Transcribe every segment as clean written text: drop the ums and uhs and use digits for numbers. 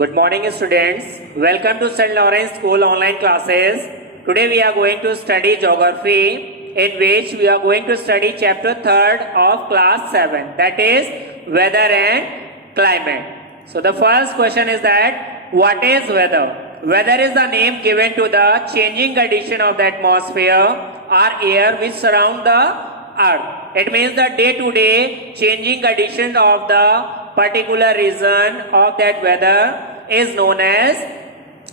Good morning, students. Welcome to St. Lawrence School online classes. Today we are going to study geography, in which we are going to study chapter 3rd of class 7, that is weather and climate. So the first question is that what is weather? Weather is the name given to the changing condition of the atmosphere or air which surround the earth. It means the day-to-day changing condition of the particular region of that weather is known as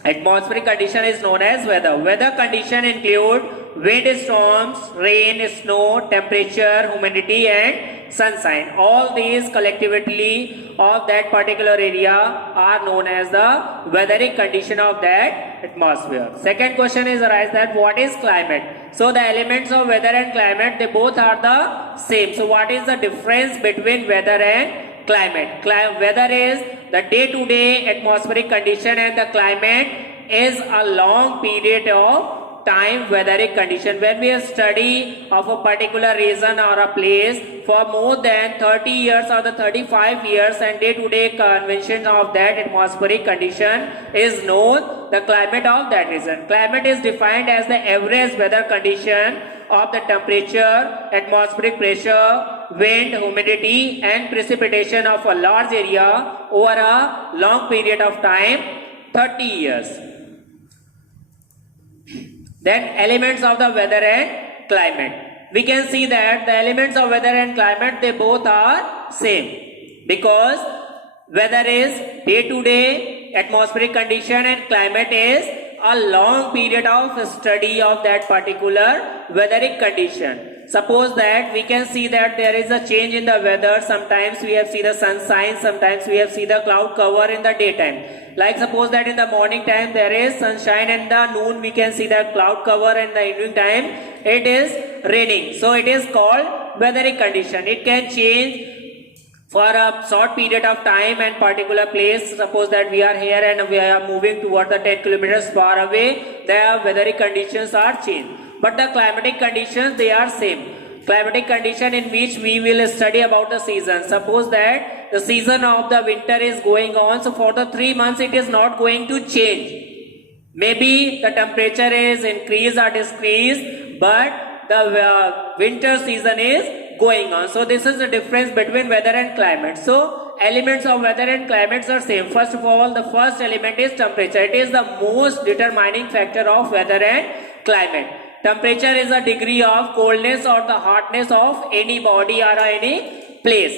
atmospheric condition is known as weather. Weather condition include wind, storms, rain, snow, temperature, humidity and sunshine. All these collectively of that particular area are known as the weathering condition of that atmosphere. Second question is arise that what is climate? So the elements of weather and climate, they both are the same. So what is the difference between weather and climate? Weather is the day-to-day atmospheric condition and the climate is a long period of time weathering condition. When we study of a particular region or a place for more than 30 years or the 35 years and day-to-day convention of that atmospheric condition is known the climate of that region. Climate is defined as the average weather condition of the temperature, atmospheric pressure, wind, humidity and precipitation of a large area over a long period of time, 30 years. Then elements of the weather and climate. We can see that the elements of weather and climate, they both are same, because weather is day-to-day atmospheric condition and climate is a long period of study of that particular weathering condition. Suppose that we can see that there is a change in the weather. Sometimes we have see the sunshine, sometimes we have see the cloud cover in the daytime. Like suppose that in the morning time there is sunshine and the noon we can see the cloud cover, and the evening time it is raining. So it is called weathering condition. It can change for a short period of time and particular place. Suppose that we are here and we are moving toward the 10 kilometers far away, the weathering conditions are changed. But the climatic conditions, they are same. Climatic condition in which we will study about the season. Suppose that the season of the winter is going on, so for the 3 months it is not going to change. Maybe the temperature is increased or decreased, but the winter season is going on. So this is the difference between weather and climate. So elements of weather and climates are same. First of all, the first element is temperature. It is the most determining factor of weather and climate. Temperature is a degree of coldness or the hotness of any body or any place.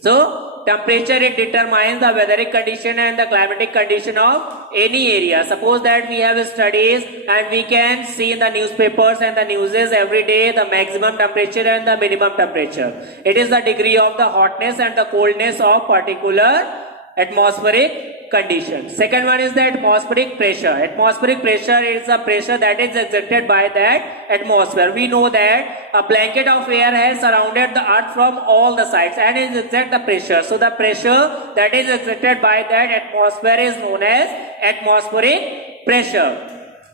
So temperature, it determines the weathering condition and the climatic condition of any area. Suppose that we have studies and we can see in the newspapers and the newses every day the maximum temperature and the minimum temperature. It is the degree of the hotness and the coldness of particular atmospheric condition. Second one is the atmospheric pressure. Atmospheric pressure is a pressure that is exerted by that atmosphere. We know that a blanket of air has surrounded the earth from all the sides and is exert the pressure. So the pressure that is exerted by that atmosphere is known as atmospheric pressure.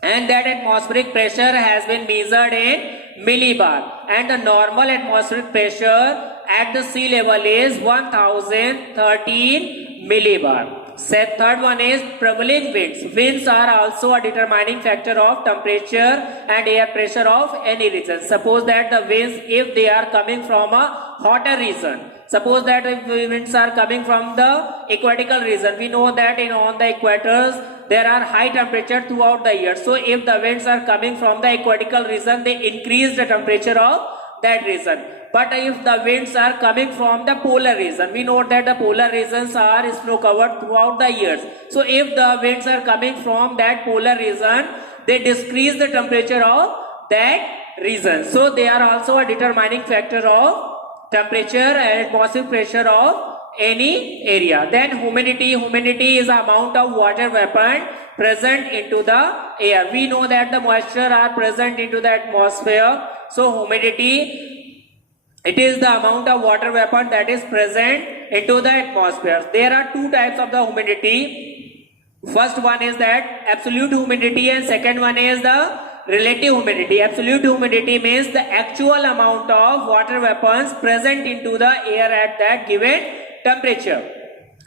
And that atmospheric pressure has been measured in millibar. And the normal atmospheric pressure at the sea level is 1013 millibar. Third one is prevailing winds. Winds are also a determining factor of temperature and air pressure of any region. Suppose that the winds, if they are coming from a hotter region, suppose that if the winds are coming from the equatorial region, we know that on the equators there are high temperature throughout the year. So if the winds are coming from the equatorial region, they increase the temperature of that region. But if the winds are coming from the polar region, we know that the polar regions are snow covered throughout the years. So if the winds are coming from that polar region, they decrease the temperature of that region. So they are also a determining factor of temperature and atmospheric pressure of any area. Then humidity. Humidity is the amount of water vapor present into the air. We know that the moisture are present into the atmosphere. So humidity, it is the amount of water vapor that is present into the atmosphere. There are two types of the humidity. First one is that absolute humidity and second one is the relative humidity. Absolute humidity means the actual amount of water vapors present into the air at that given temperature.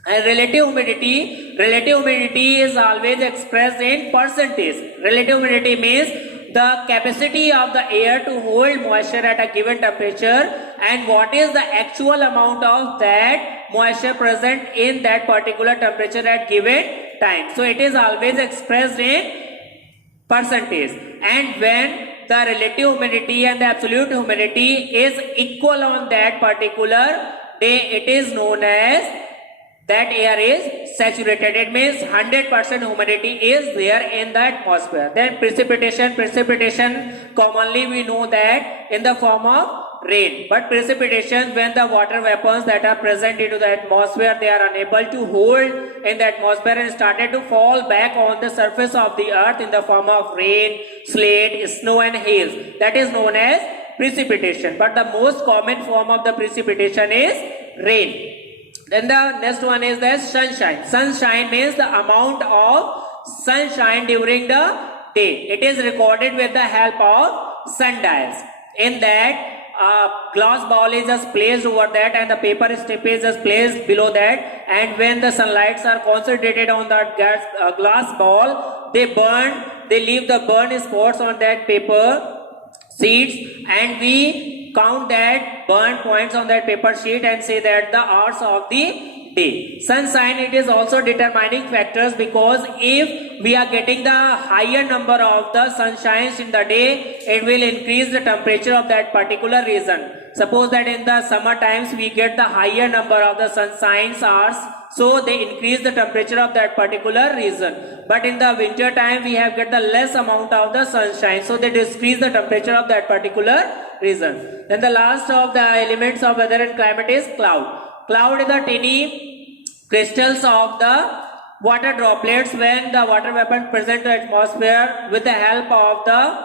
And relative humidity is always expressed in percentage. Relative humidity means the capacity of the air to hold moisture at a given temperature and what is the actual amount of that moisture present in that particular temperature at given time. So it is always expressed in percentage, and when the relative humidity and the absolute humidity is equal on that particular day, it is known as that air is saturated. It means 100% humidity is there in the atmosphere. Then precipitation commonly we know that in the form of rain, but precipitation, when the water vapors that are present into the atmosphere, they are unable to hold in the atmosphere and started to fall back on the surface of the earth in the form of rain, sleet, snow and hail. That is known as precipitation, but the most common form of the precipitation is rain. Then the next one is the sunshine. Sunshine means the amount of sunshine during the day. It is recorded with the help of sundials. In that, a glass ball is just placed over that and the paper strip is just placed below that, and when the sunlights are concentrated on that glass ball, they leave the burn spots on that paper sheets, and we count that burn points on that paper sheet and say that the hours of the day. Sunshine, it is also determining factors, because if we are getting the higher number of the sunshines in the day, it will increase the temperature of that particular region. Suppose that in the summer times we get the higher number of the sunshines hours, so they increase the temperature of that particular region. But in the winter time we have get the less amount of the sunshine, so they decrease the temperature of that particular region. Then the last of the elements of weather and climate is cloud. Cloud is the tiny crystals of the water droplets when the water vapor present in the atmosphere with the help of the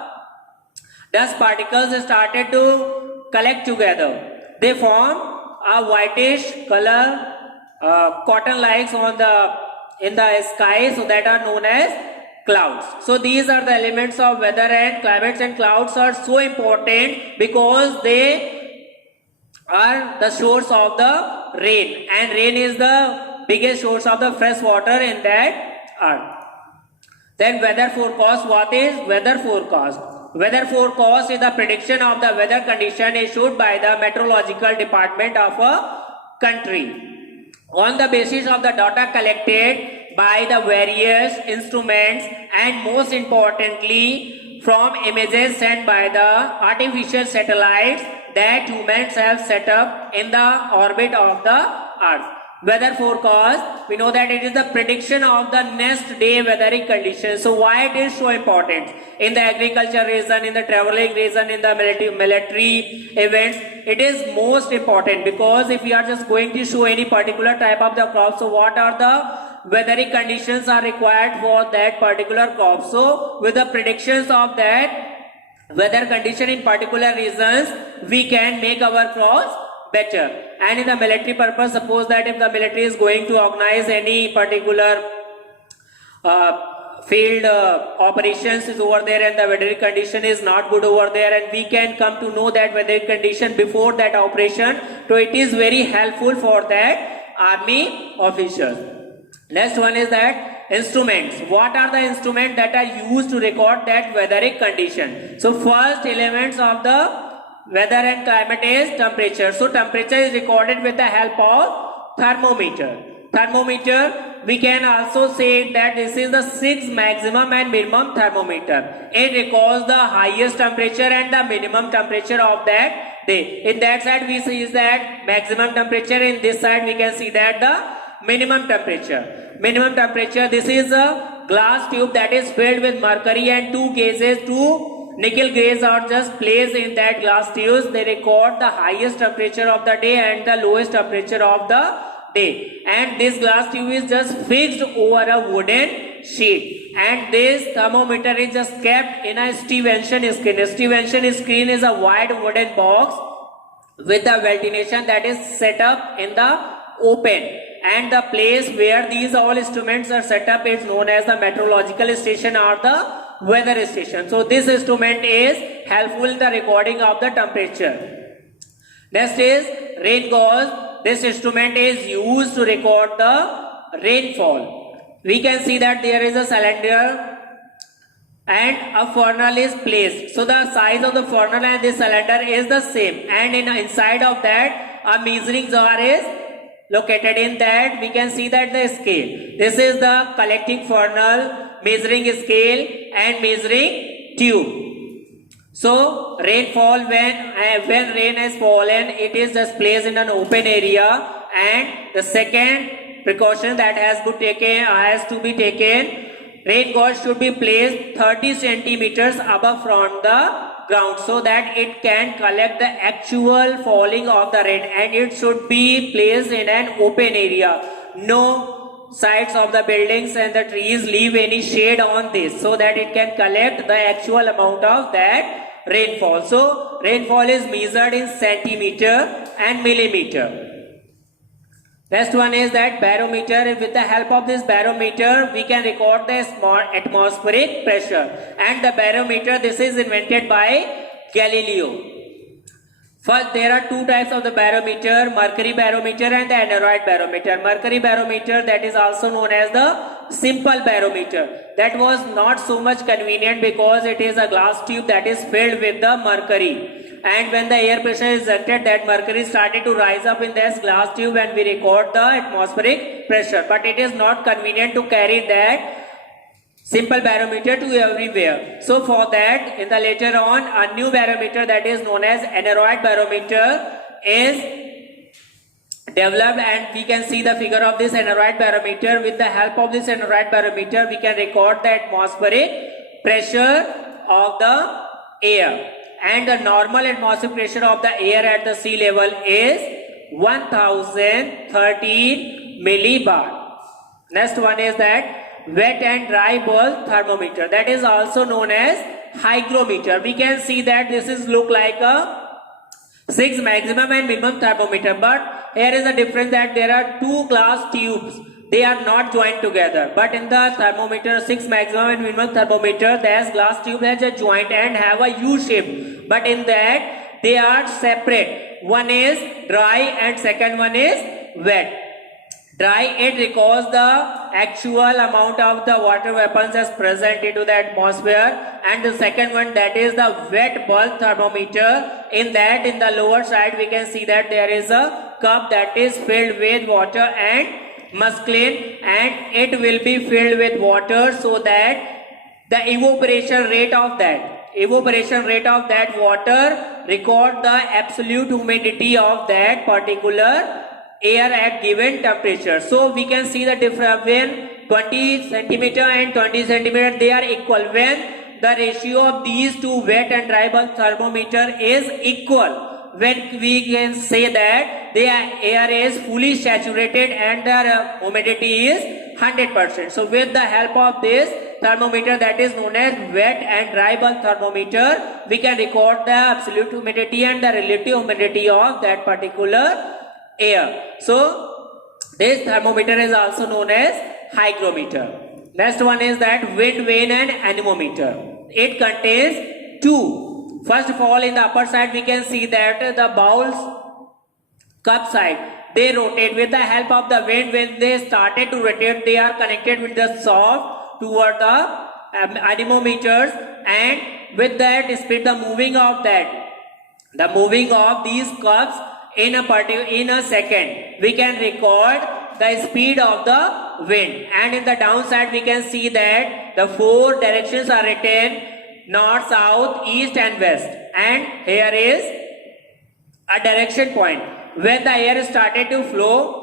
dust particles started to collect together. They form a whitish color cotton likes in the sky, so that are known as clouds. So these are the elements of weather and climates, and clouds are so important because they are the source of the rain, and rain is the biggest source of the fresh water in that earth. Then weather forecast. What is weather forecast? Weather forecast is the prediction of the weather condition issued by the meteorological department of a country on the basis of the data collected by the various instruments, and most importantly from images sent by the artificial satellites that humans have set up in the orbit of the earth. Weather forecast, we know that it is the prediction of the next day weathering conditions. So why it is so important? In the agriculture region, in the traveling region, in the military events, it is most important, because if we are just going to show any particular type of the crop, so what are the weathering conditions are required for that particular crop? So with the predictions of that weather condition in particular regions, we can make our crops better. And in the military purpose, suppose that if the military is going to organize any particular field operations is over there and the weather condition is not good over there, and we can come to know that weather condition before that operation, so it is very helpful for that army officers. Next one is that instruments. What are the instruments that are used to record that weathering condition? So first elements of the weather and climate is temperature. So temperature is recorded with the help of thermometer. Thermometer, we can also say that this is the 6 maximum and minimum thermometer. It records the highest temperature and the minimum temperature of that day. In that side we see is that maximum temperature, in this side we can see that the minimum temperature. Minimum temperature, this is a glass tube that is filled with mercury and two nickel gases are just placed in that glass tubes. They record the highest temperature of the day and the lowest temperature of the day. And this glass tube is just fixed over a wooden sheet. And this thermometer is just kept in a Stevenson screen. A Stevenson screen is a wide wooden box with the ventilation that is set up in the open. And the place where these all instruments are set up is known as the meteorological station or the weather station. So this instrument is helpful in the recording of the temperature. Next is rain gauge. this instrument is used to record the rainfall. We can see that there is a cylinder and a funnel is placed. So the size of the funnel and this cylinder is the same, and inside of that a measuring jar is located. In that we can see that the scale. This is the collecting funnel, measuring scale and measuring tube. So rainfall, when rain has fallen, it is just placed in an open area, and the second precaution that has to be taken, rain gauge should be placed 30 centimeters above from the ground so that it can collect the actual falling of the rain, and it should be placed in an open area. No sides of the buildings and the trees leave any shade on this, so that it can collect the actual amount of that rainfall. So rainfall is measured in centimeter and millimeter. Next one is that barometer. With the help of this barometer, we can record the atmospheric pressure. And the barometer, this is invented by Galileo. First, there are two types of the barometer, mercury barometer and the aneroid barometer. Mercury barometer, that is also known as the simple barometer. That was not so much convenient because it is a glass tube that is filled with the mercury. And when the air pressure is exerted, that mercury started to rise up in this glass tube and we record the atmospheric pressure. But it is not convenient to carry that simple barometer to everywhere. So for that, in the later on, a new barometer that is known as aneroid barometer is developed, and we can see the figure of this aneroid barometer. With the help of this aneroid barometer, we can record the atmospheric pressure of the air. And the normal atmospheric pressure of the air at the sea level is 1013 millibar. Next one is that wet and dry bulb thermometer, that is also known as hygrometer. We can see that this is look like a 6 maximum and minimum thermometer, but here is a difference that there are two glass tubes. They are not joined together, but in the thermometer 6 maximum and minimum thermometer, this glass tube has a joint and have a U shape, but in that they are separate. One is dry and second one is wet. Dry, it records the actual amount of the water vapors as present into the atmosphere, and the second one, that is the wet bulb thermometer. In that, in the lower side, we can see that there is a cup that is filled with water and mescaline, and it will be filled with water so that the evaporation rate of that water record the absolute humidity of that particular air at given temperature. So we can see the difference when 20 centimeter and 20 centimeter, they are equal. When the ratio of these two wet and dry bulb thermometer is equal, when we can say that the air is fully saturated and the humidity is 100%. So with the help of this thermometer that is known as wet and dry bulb thermometer, we can record the absolute humidity and the relative humidity of that particular air. So this thermometer is also known as hygrometer. Next one is that wind vane and anemometer. It contains two. First of all, in the upper side we can see that the bowls cup side, they rotate. With the help of the wind, when they started to rotate, they are connected with the shaft toward the anemometers, and with that speed, the moving of these cups in a second, we can record the speed of the wind. And in the downside, we can see that the four directions are written: north, south, east and west. And here is a direction point. When the air started to flow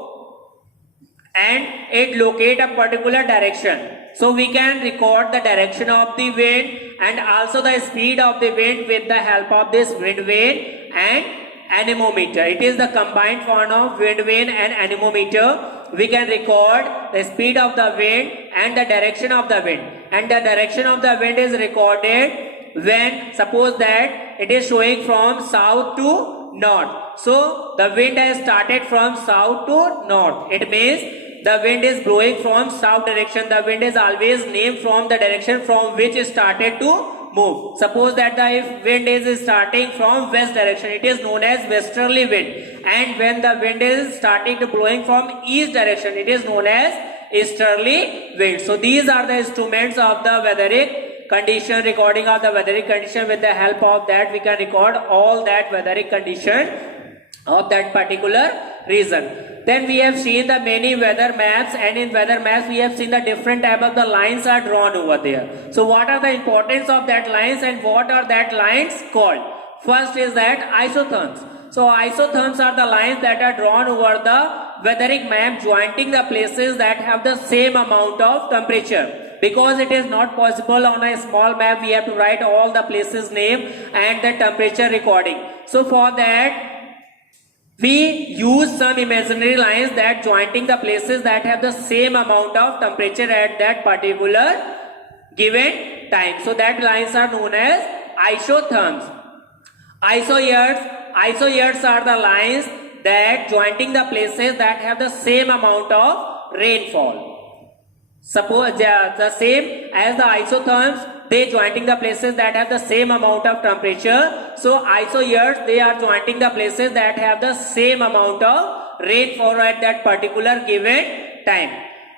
and it locate a particular direction, so we can record the direction of the wind and also the speed of the wind with the help of this wind vane and anemometer. It is the combined form of wind vane and anemometer. We can record the speed of the wind and the direction of the wind. And the direction of the wind is recorded when, suppose that it is showing from south to north. So the wind has started from south to north. It means the wind is blowing from south direction. The wind is always named from the direction from which it started to move. Suppose that the if wind is starting from west direction, it is known as westerly wind, and when the wind is starting to blowing from east direction, it is known as easterly wind. So these are the instruments of the weatheric condition, recording of the weatheric condition. With the help of that we can record all that weatheric condition of that particular region. Then we have seen the many weather maps, and in weather maps we have seen the different type of the lines are drawn over there. So what are the importance of that lines and what are that lines called? First is that isotherms. So isotherms are the lines that are drawn over the weatheric map, jointing the places that have the same amount of temperature. Because it is not possible on a small map, we have to write all the places name and the temperature recording. So for that we use some imaginary lines that jointing the places that have the same amount of temperature at that particular given time. So that lines are known as isotherms. Isoyears are the lines that jointing the places that have the same amount of rainfall. Suppose the same as the isotherms, they jointing the places that have the same amount of temperature. So isoyears, they are jointing the places that have the same amount of rainfall at that particular given time.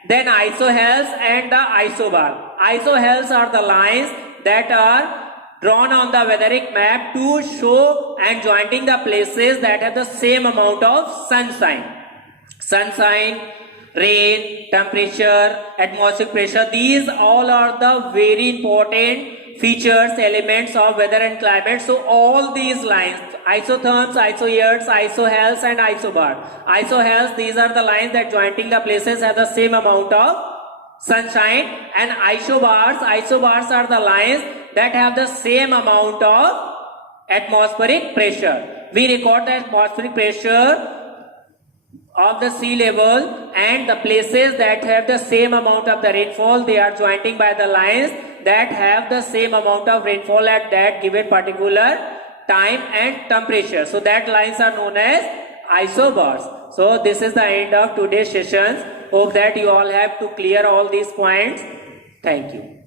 Then isohells and the isobar. Isohells are the lines that are drawn on the weatheric map to show and jointing the places that have the same amount of sunshine. Rain, temperature, atmospheric pressure, these all are the very important features, elements of weather and climate. So all these lines, isotherms, isoyears, isohells and isobar. Isohells, these are the lines that jointing the places have the same amount of sunshine, and isobars are the lines that have the same amount of atmospheric pressure. We record the atmospheric pressure of the sea level and the places that have the same amount of the rainfall, they are jointing by the lines that have the same amount of rainfall at that given particular time and temperature. So that lines are known as isobars. So this is the end of today's sessions. Hope that you all have to clear all these points. Thank you.